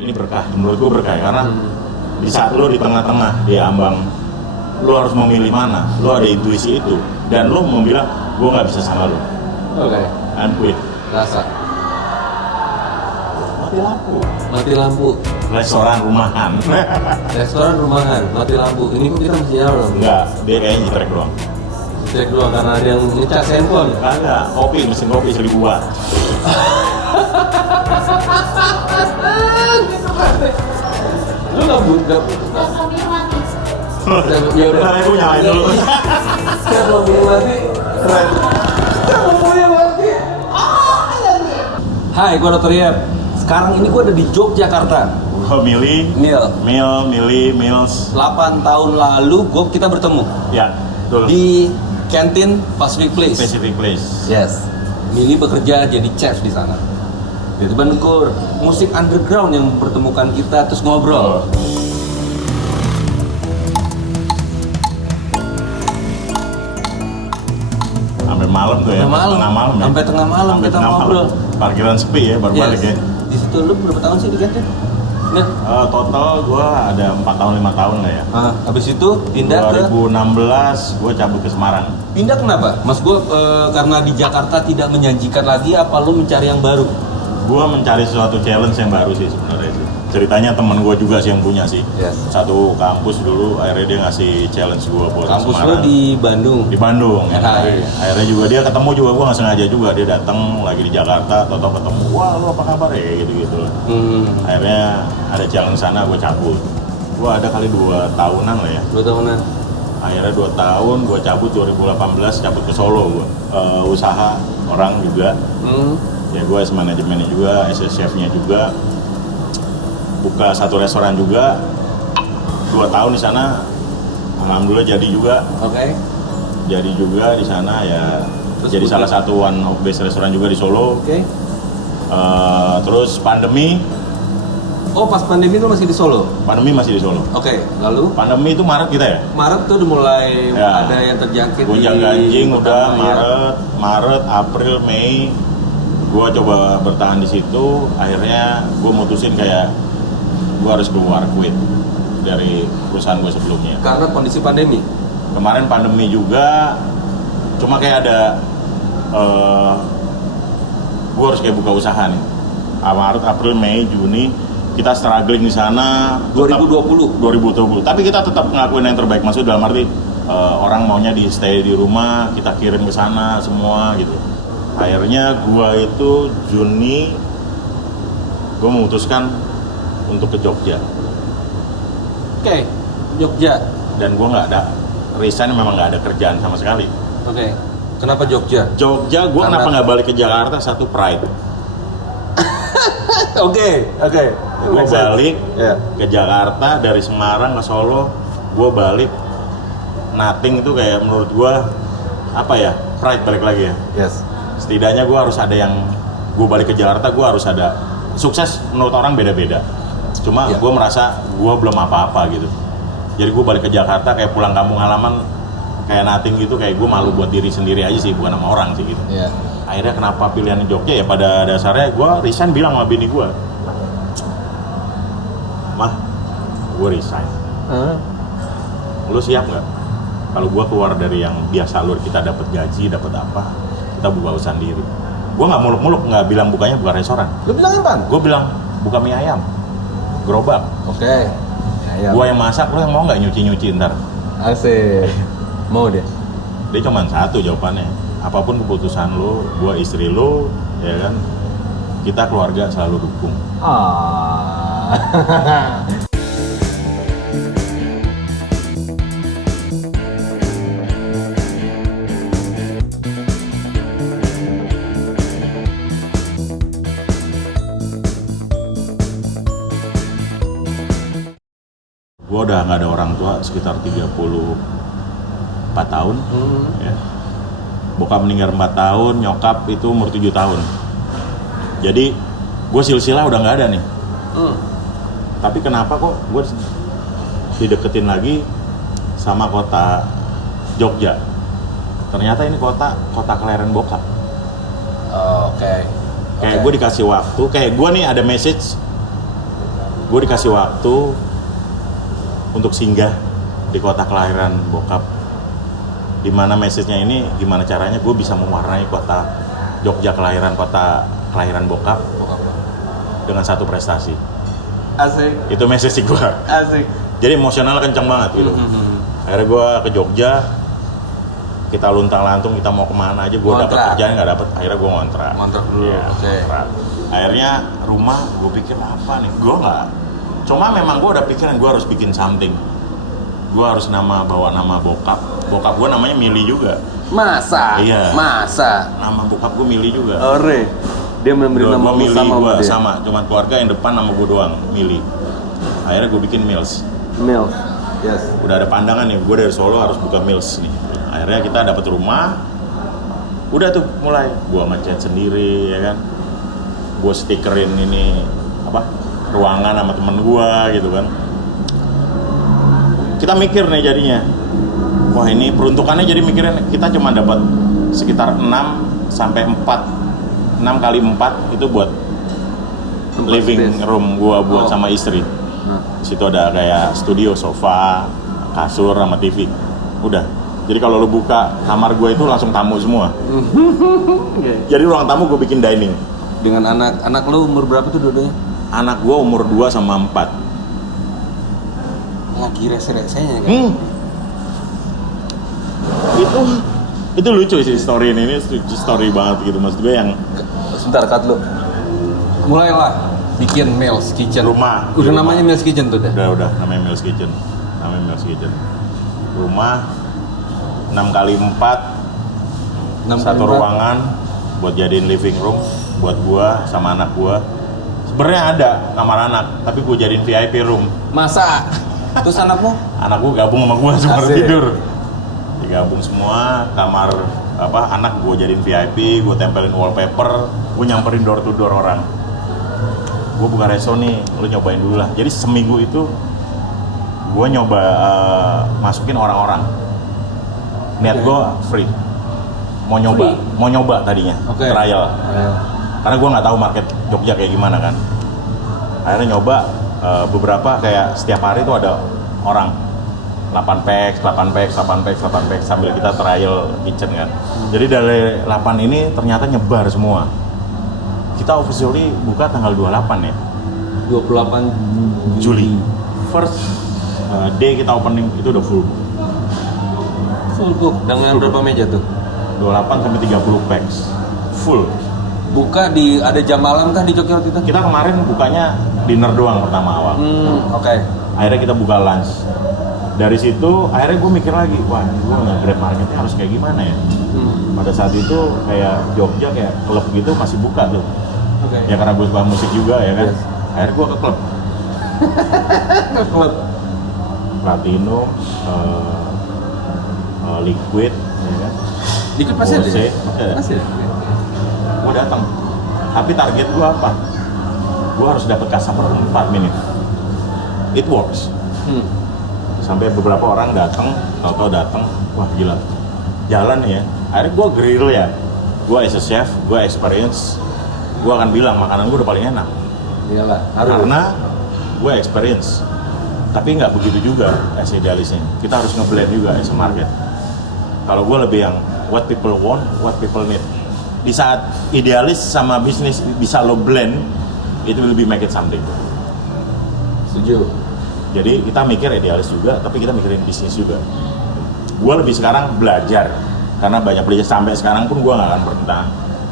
Ini berkah, menurut gue berkah ya, karena di saat lo di tengah-tengah di ambang, lo harus memilih mana, lo ada intuisi itu, dan lo mau bilang, gue nggak bisa sama lo. Oke. I'm quit. Rasa. Mati lampu. Restoran rumahan. Restoran rumahan, mati lampu. Ini kok kita mesti nyala? Enggak, dia kayaknya jitrek doang. Cek doang karena ada yang ngecas handphone. Ada, mesin kopi 1000 watt. Lu nggak butuh. Ya udah. Ntar aku nyalain dulu. Saya belum punya mati. Keren. Saya belum punya mati. Hai, gua Dr. Yap. Sekarang ini gua ada di Yogyakarta. Oh, Mills. 8 tahun lalu kita bertemu Ya, betul. di kantin Pacific Place. Pacific Place. Yes. Mili bekerja jadi chef di sana. Tiba-tiba negur, musik underground yang mempertemukan kita terus ngobrol. Sampai malam tuh ya. Tengah malam ya. Sampai tengah malam Sampai kita tengah ngobrol. malam. Parkiran sepi ya, baru balik ya. Di situ lu berapa tahun sih di kantin? Nah, Total gua ada 4 tahun 5 tahun lah ya. habis itu pindah ke 2016 gua cabut ke Semarang. pindah kenapa? Mas gua karena di Jakarta tidak menjanjikan lagi apa lu mencari yang baru? Gua mencari sesuatu challenge yang baru sih sebenarnya sih. Ceritanya temen gua juga sih yang punya sih. Yes. Satu kampus dulu, akhirnya dia ngasih challenge gua buat ke Kampus lu Semarang. di Bandung. Di Bandung ya. Hai. Akhirnya juga dia ketemu juga, gua nggak sengaja juga dia datang lagi di Jakarta, tau-tau ketemu, wah lu apa kabar ya gitu-gitu. Akhirnya ada challenge sana, gua cabut. Gua ada kali 2 tahunan lah ya. 2 tahunan. Akhirnya 2 tahun, gua cabut 2018, cabut ke Solo gua. Usaha orang juga. Ya gua as manajemennya juga, as chefnya juga. Buka satu restoran juga. 2 tahun di sana, alhamdulillah jadi juga. Oke. Jadi juga di sana ya. Terus jadi buka- salah satu one of best restoran juga di Solo. Oke. Terus pandemi Oh, pas pandemi lu masih di Solo. masih di Solo. Oke, lalu Pandemi itu Maret kita ya. Maret tuh udah mulai Ya. ada yang terjangkit Gonjang di ganjing kota udah Maya. Maret, April, Mei. Gua coba bertahan di situ. Akhirnya gua mutusin kayak gua harus keluar, quit dari perusahaan gua sebelumnya. Karena kondisi pandemi. Kemarin pandemi juga, cuma kayak ada gua harus kayak buka usaha nih. Maret, April, Mei, Juni kita struggling di sana. 2020. Tapi kita tetap ngelakuin yang terbaik. Maksud dalam arti orang maunya di stay di rumah, kita kirim ke sana semua gitu. Akhirnya gua itu Juni gua memutuskan untuk ke Jogja. Oke, Jogja. Dan gua nggak ada resign, memang nggak ada kerjaan sama sekali. Oke. Kenapa Jogja? Jogja gua Karena- kenapa nggak balik ke Jakarta? Satu pride. Oke. Gua balik Ya. ke Jakarta dari Semarang ke Solo, gua balik nothing itu kayak menurut gua apa ya, pride balik lagi ya. Yes. Setidaknya gua harus ada yang, gua balik ke Jakarta gua harus ada sukses. Menurut orang beda-beda, cuma Ya. gua merasa gua belum apa-apa gitu. Jadi gua balik ke Jakarta kayak pulang kampung halaman, kayak nothing gitu, kayak gua malu buat diri sendiri aja sih, bukan sama orang sih gitu. Ya. Akhirnya kenapa pilihan Jogja ya, pada dasarnya gua resign, bilang sama bini gua, mah gua resign, lu siap nggak kalau gua keluar dari yang biasa lu kita dapat gaji, dapat apa, kita buka usaha sendiri. Gua nggak muluk-muluk, nggak bilang bukanya buka restoran, Lu bilang apa? gua bilang buka mie ayam gerobak, Oke. Ya, gua yang masak, lu yang mau nggak nyuci ntar. Asik. Mau deh. Dia cuma satu jawabannya, apapun keputusan lu, gua istri lu, ya kan, kita keluarga selalu dukung. Gue udah nggak ada orang tua sekitar 34 tahun. Ya. Bokap meninggal 4 tahun, nyokap itu umur 7 tahun. Jadi gue silsilah udah nggak ada nih. Tapi kenapa kok gue dideketin lagi sama kota Jogja? Ternyata ini kota kelahiran bokap. Oke. Kayak gue dikasih waktu, kayak gue nih ada message, gue dikasih waktu untuk singgah di kota kelahiran bokap, dimana message-nya ini gimana caranya gue bisa mewarnai kota Jogja, kota kelahiran bokap dengan satu prestasi. Asik. Itu message gue. Asik. Jadi emosional kencang banget gitu. Akhirnya gue ke Jogja, kita luntang-lantung, kita mau kemana aja, gue dapet kerjaan nggak dapet, akhirnya gue ngontrak dulu. Ya, ngontrak. Akhirnya rumah gue pikir apa nih, gue nggak, cuma memang gue udah pikiran gue harus bikin something, gue harus bawa nama bokap gue namanya Mili juga. Masa? Iya. Masa? Nama bokap gue Mili juga. Ore. Dia memberi nama Mili sama gue sama, cuman keluarga yang depan nama gue doang, Mili. Akhirnya gue bikin Mills. Yes. Udah ada pandangan nih, gue dari Solo harus buka Mills nih. Akhirnya kita dapat rumah, udah tuh mulai gue ngecat sendiri ya kan, gue stikerin ini ruangan sama temen gue gitu kan. Kita mikir nih jadinya, wah ini peruntukannya, jadi mikirin kita cuma dapat sekitar 6 kali 4 itu buat living room gue buat sama istri. Di situ ada kayak studio, sofa, kasur sama TV. Udah. Jadi kalau lo buka kamar gue itu langsung tamu semua. Jadi ruang tamu gue bikin dining. Dengan anak lo umur berapa tuh dua-duanya? Anak gue umur 2 sama 4. Lagi rese-resenya kan? Itu lucu sih story ini story banget gitu, maksud gue yang. Sebentar, cut lo. Mulailah bikin Mills Kitchen. Rumah. Udah namanya Mills Kitchen tuh dah. Udah namanya Mills Kitchen. Rumah 6 kali 4, satu ruangan buat jadiin living room buat gua sama anak gua. Sebenarnya ada kamar anak, tapi gua jadiin VIP room. Masa? Terus anakmu? Anak gua gabung sama gua semua tidur. Digabung semua, kamar anak gua jadiin VIP, gua tempelin wallpaper, gua nyamperin door to door orang. Gua buka resto nih, lu nyobain dulu lah. Jadi seminggu itu gua nyoba masukin orang-orang. Niat gue free, mau nyoba tadinya, trial. Karena gue nggak tahu market Jogja kayak gimana kan. Akhirnya nyoba beberapa, kayak setiap hari tuh ada orang 8 packs sambil kita trial kitchen kan. Jadi dari 8 ini ternyata nyebar semua. Kita officially buka tanggal 28 ya. 28 Juli. First day kita opening itu udah full book. Dengan berapa meja tuh? 28 sampai 30 packs. Full. Buka ada jam malam kan di Jogja waktu itu? Kita kemarin bukanya dinner doang pertama awal. Oke. Akhirnya kita buka lunch. Dari situ akhirnya gue mikir lagi, wah gue nge-grab marketnya harus kayak gimana ya. Pada saat itu kayak Jogja kayak klub gitu masih buka tuh. Ya karena gue suka musik juga ya kan. Akhirnya gue ke klub. Platinum, Liquid, ya kan? Liquid masih ada? Masih ada. Gue datang, tapi target gue apa? Gue harus dapat customer 4 menit. It works. Sampai beberapa orang datang, tahu-tahu datang, wah gila, jalan ya. Akhirnya gue grill ya. Gue as a chef, gue experience, gue akan bilang makanan gue udah paling enak. Iyalah, harus. Karena gue experience. Tapi nggak begitu juga as idealisnya. Kita harus nge-blend juga as a market. Kalau gue lebih yang what people want, what people need. Di saat idealis sama bisnis bisa lo blend, it will be make it something. Setuju. Jadi kita mikir idealis juga, tapi kita mikirin bisnis juga. Gue lebih sekarang belajar, karena banyak belajar sampai sekarang pun gue nggak akan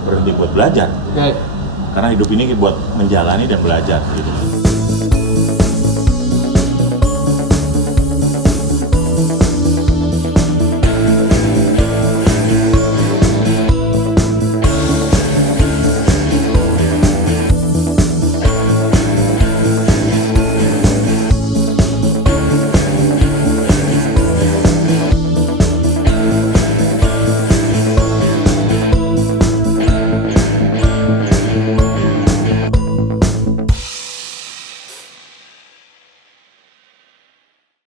berhenti buat belajar. Okay. Karena hidup ini buat menjalani dan belajar gitu.